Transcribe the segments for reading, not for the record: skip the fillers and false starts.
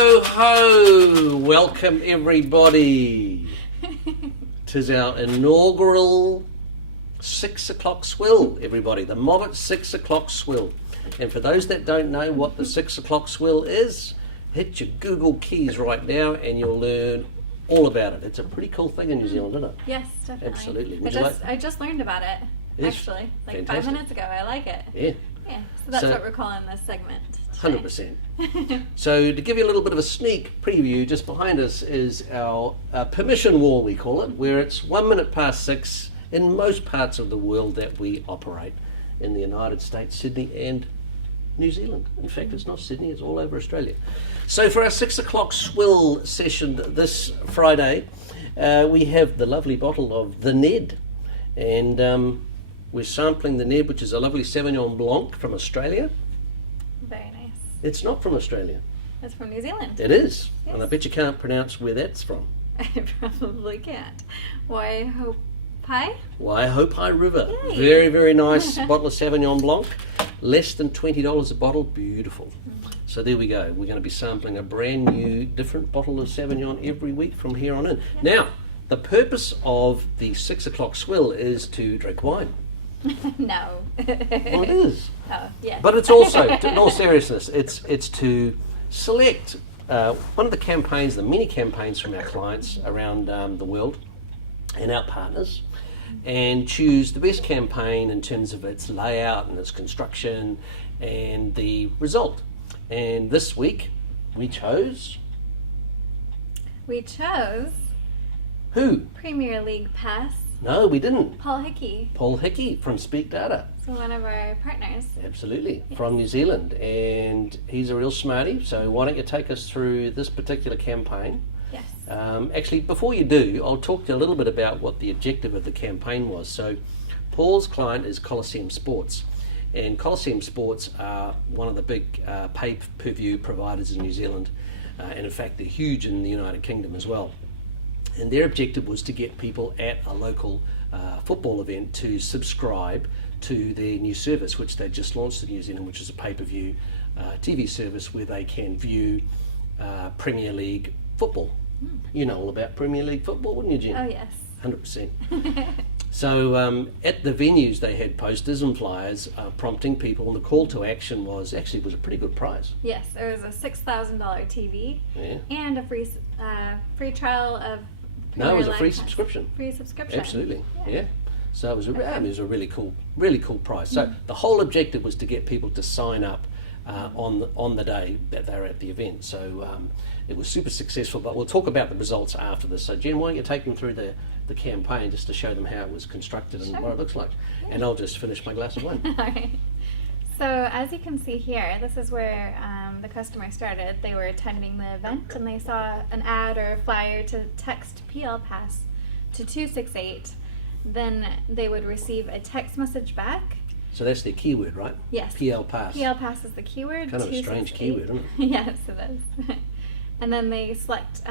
Ho, ho! Welcome everybody. 'Tis our inaugural 6 o'clock swill, everybody. The MOBIT 6 o'clock swill. And for those that don't know what the 6 o'clock swill is, hit your Google keys right now and you'll learn all about it. It's a pretty cool thing in New Zealand, isn't it? Yes, definitely. Absolutely. I just learned about it, Yes. actually, like Fantastic. 5 minutes ago. I like it. Yeah. Yeah, so that's what we're calling this segment today. 100%. So to give you a little bit of a sneak preview, just behind us is our permission wall, we call it, where it's 1 minute past 6 in most parts of the world that we operate in the United States, Sydney and New Zealand. In fact, it's not Sydney, it's all over Australia. So for our 6 o'clock swill session this Friday, we have the lovely bottle of the Ned. And we're sampling the Ned, which is a lovely Sauvignon Blanc from Australia. Very nice. It's not from Australia. It's from New Zealand. It is. Yes. And I bet you can't pronounce where that's from. I probably can't. Waihopai? Waihopai River. Yay. Very, very nice bottle of Sauvignon Blanc. Less than $20 a bottle. Beautiful. So there we go. We're going to be sampling a brand new, different bottle of Sauvignon every week from here on in. Yeah. Now, the purpose of the 6 o'clock swill is to drink wine. No. Well, it is. Oh, yeah. But it's also, in all seriousness, it's to select one of the campaigns, the many campaigns from our clients around the world and our partners, and choose the best campaign in terms of its layout and its construction and the result. And this week we chose who? Premier League Pass. No, we didn't. Paul Hickey. Paul Hickey from Speak Data. So one of our partners. Absolutely, Yes. from New Zealand, and he's a real smarty. So why don't you take us through this particular campaign? Yes. Actually, before you do, I'll talk to you a little bit about what the objective of the campaign was. So Paul's client is Coliseum Sports, and Coliseum Sports are one of the big pay-per-view providers in New Zealand, and in fact they're huge in the United Kingdom as well. And their objective was to get people at a local football event to subscribe to their new service, which they just launched in New Zealand, which is a pay-per-view TV service where they can view Premier League football. You know all about Premier League football, wouldn't you, Jen? Oh, yes. 100%. So at the venues they had posters and flyers prompting people, and the call to action was a pretty good prize. Yes, it was a $6,000 TV Yeah. and a free trial of. No, it was a Premier free League Pass. subscription. Free subscription. Absolutely, Yeah. yeah. So it was a really cool prize. So the whole objective was to get people to sign up on the day that they were at the event. So it was super successful. But we'll talk about the results after this. So Jen, why don't you take them through the campaign just to show them how it was constructed and Sure. what it looks like, Yeah. and I'll just finish my glass of wine. All right. So as you can see here, this is where the customer started. They were attending the event and they saw an ad or a flyer to text PL Pass to 268. Then they would receive a text message back. So that's their keyword, right? Yes. PL Pass. PL Pass is the keyword. Kind of a strange 268. keyword, isn't it? Yes, it is. And then they select,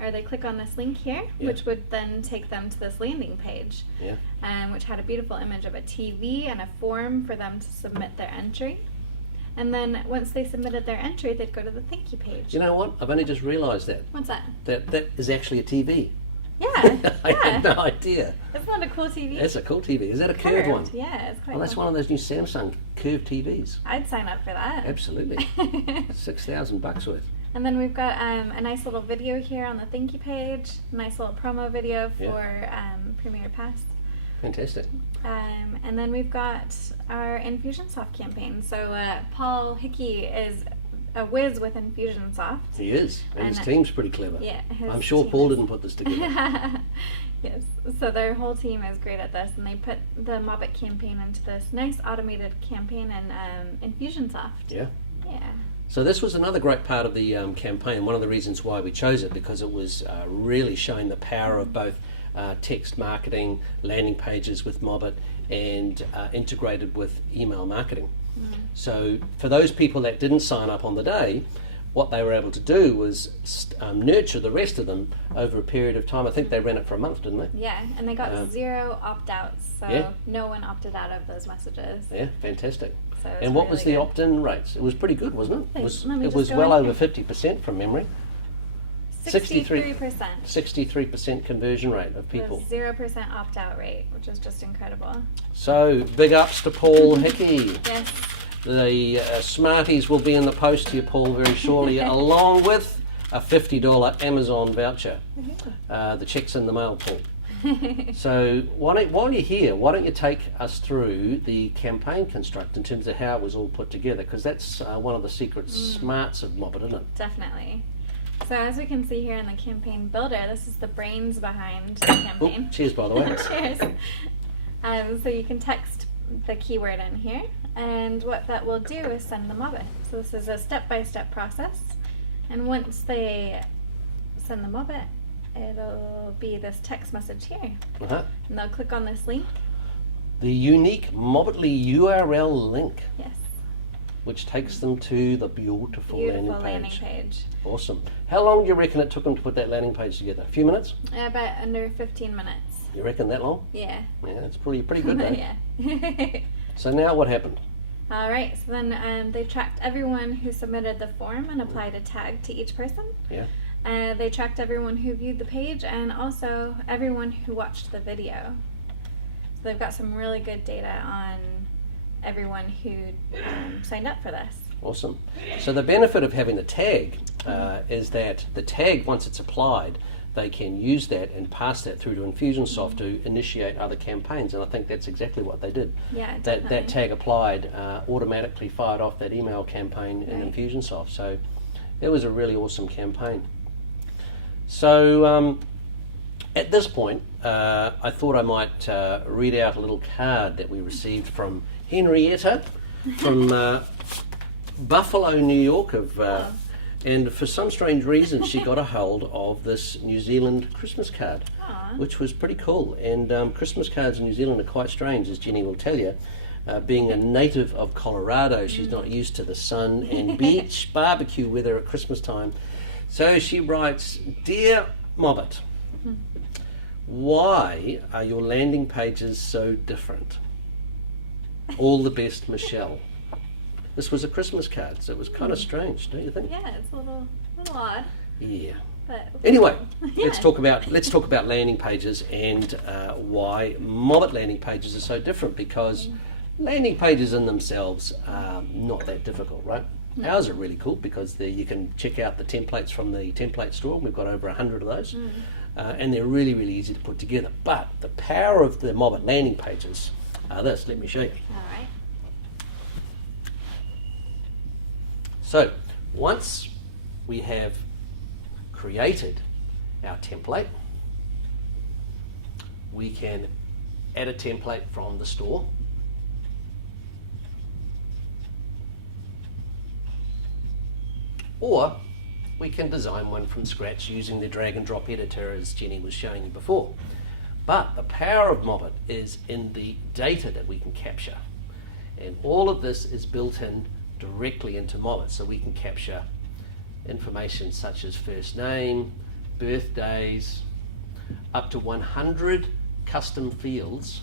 or they click on this link here, Yeah. which would then take them to this landing page, Yeah. which had a beautiful image of a TV and a form for them to submit their entry. And then once they submitted their entry, they'd go to the thank you page. You know what? I've only just realised that. What's that? That is actually a TV. Yeah, I had yeah. no idea. Isn't that a cool TV? That's a cool TV. Is that a curved one? Yeah, it's quite Well, that's cool. one of those new Samsung curved TVs. I'd sign up for that. Absolutely. $6,000 worth. And then we've got a nice little video here on the thank you page, nice little promo video for Premier Pass. Fantastic. And then we've got our Infusionsoft campaign. So Paul Hickey is a whiz with Infusionsoft. He is. And his And, team's pretty clever. Yeah, his I'm sure team Paul is. didn't put this together. Yes, so their whole team is great at this, and they put the MOBIT campaign into this nice automated campaign in Infusionsoft. Yeah. Yeah. So this was another great part of the campaign. One of the reasons why we chose it, because it was really showing the power of both text marketing, landing pages with MOBIT, and integrated with email marketing. So for those people that didn't sign up on the day, what they were able to do was nurture the rest of them over a period of time. I think they ran it for a month, didn't they? Yeah, and they got 0 opt-outs, so yeah. no one opted out of those messages. Yeah, fantastic. So and what really was the good. Opt-in rates? It was pretty good, wasn't it? Let me It just was go well in over here. 50% from memory. 63%. 63% conversion rate of people. With 0% opt-out rate, which is just incredible. So, big ups to Paul Hickey. Yes. The Smarties will be in the post to you, Paul, very shortly, along with a $50 Amazon voucher. The check's in the mail, Paul. So while you're here, why don't you take us through the campaign construct in terms of how it was all put together, because that's one of the secret smarts of MOBIT, isn't it? Definitely. So as we can see here in the campaign builder, this is the brains behind the campaign. Oh, cheers, by the way. Cheers. So you can text the keyword in here, and what that will do is send the MOBIT. So this is a step-by-step process, and once they send the MOBIT, it'll be this text message here. Uh-huh. And they'll click on this link. The unique MOBITly URL link, Yes. which takes them to the beautiful landing page. Awesome. How long do you reckon it took them to put that landing page together? A few minutes? About under 15 minutes. You reckon that long? Yeah. Yeah, that's pretty good, though. Yeah. So now what happened? All right, so then they tracked everyone who submitted the form and applied a tag to each person. Yeah. They tracked everyone who viewed the page and also everyone who watched the video. So they've got some really good data on everyone who signed up for this. Awesome. So the benefit of having a tag is that the tag, once it's applied, they can use that and pass that through to Infusionsoft to initiate other campaigns, and I think that's exactly what they did. Yeah, That tag applied automatically fired off that email campaign in Right. Infusionsoft. So it was a really awesome campaign. So at this point, I thought I might read out a little card that we received from Henrietta from Buffalo, New York. And for some strange reason, she got a hold of this New Zealand Christmas card, Aw. which was pretty cool. And Christmas cards in New Zealand are quite strange, as Jenny will tell you. Being a native of Colorado, she's not used to the sun and beach barbecue weather at Christmas time. So she writes, "Dear MOBIT, why are your landing pages so different? All the best, Michelle." This was a Christmas card, so it was kind of strange, don't you think? Yeah, it's a little odd. Yeah. But Anyway, yeah. let's talk about landing pages and why MOBIT landing pages are so different, because landing pages in themselves are not that difficult, right? No. Ours are really cool because you can check out the templates from the template store. We've got over 100 of those, and they're really, really easy to put together. But the power of the MOBIT landing pages are this. Let me show you. All right. So once we have created our template, we can add a template from the store. Or we can design one from scratch using the drag and drop editor, as Jenny was showing you before. But the power of MOBIT is in the data that we can capture. And all of this is built in directly into MOBIT, so we can capture information such as first name, birthdays, up to 100 custom fields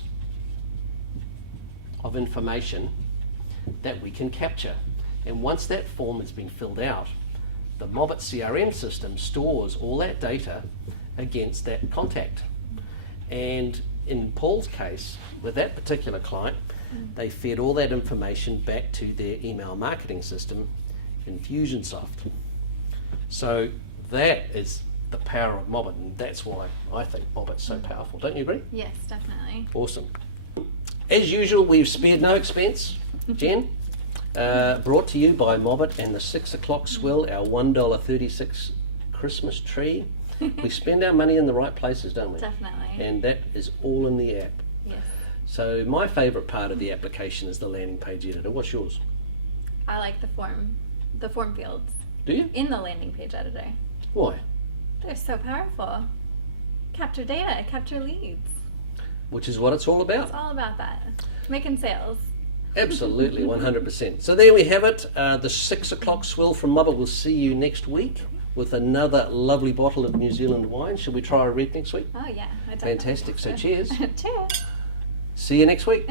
of information that we can capture. And once that form has been filled out, the MOBIT CRM system stores all that data against that contact. And in Paul's case, with that particular client, they fed all that information back to their email marketing system, Infusionsoft. So that is the power of MOBIT, and that's why I think MOBIT's so powerful. Don't you agree? Yes, definitely. Awesome. As usual, we've spared no expense, Jen. Brought to you by MOBIT and the 6 o'clock Swill, our $1.36 Christmas tree. We spend our money in the right places, don't we? Definitely. And that is all in the app. Yes. So my favourite part of the application is the landing page editor. What's yours? I like the form fields Do you? in the landing page editor. Why? They're so powerful. Capture data, capture leads. Which is what it's all about. It's all about that. Making sales. Absolutely, 100%. So there we have it. The 6 o'clock Swill from MOBIT. We'll see you next week with another lovely bottle of New Zealand wine. Should we try a red next week? Oh yeah, I Fantastic. So cheers. Cheers. See you next week.